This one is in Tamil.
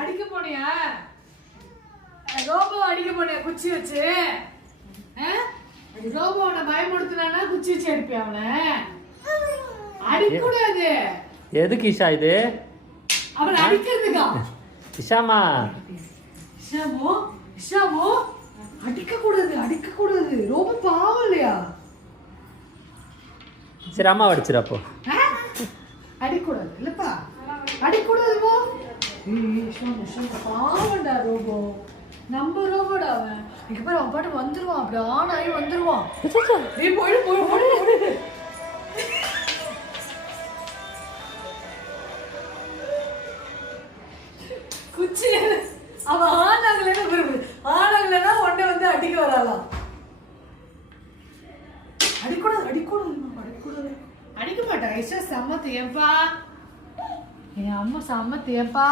அடிக்க போனியா? ரோபோ அடிக்க போனியா குச்சி வச்சு? ரோபோவனை பயமுடுத்தினா குச்சி வச்சு அடிப்பியா அவனை? அடிக்க கூடாது. எதுக்கு இஷா இது? அவனை அடிக்கிறதுக்கா? இஷாமா இஷாமோ இஷாமோ அடிக்க கூடாது, அடிக்க கூடாது. ரோபோ பாவம் இல்லையா? சரி அம்மா அடிச்சிரு. அப்போ அடிக்கூடாது இல்லப்பா, அடிக்கூடாது. பாவண்டா ரோபோ, நம்ம ரோபோடா அவன். இங்க பாரு அவன் பாட்டு வந்துருவான், அப்படி ஆன் ஆகி வந்துருவான். நீ போயிடு போயிடு போயிடு. குச்சி அவன் ஆனாங்களேன்னா உடனே வந்து அடிக்க வராலாம். அடிக்கூடாது அடிக்கூடாது அடிக்கூடாது. அடிக்க மாட்டான். ஐஷா செம்ம தேப்பா, என் அம்மா செம்ம தேப்பா.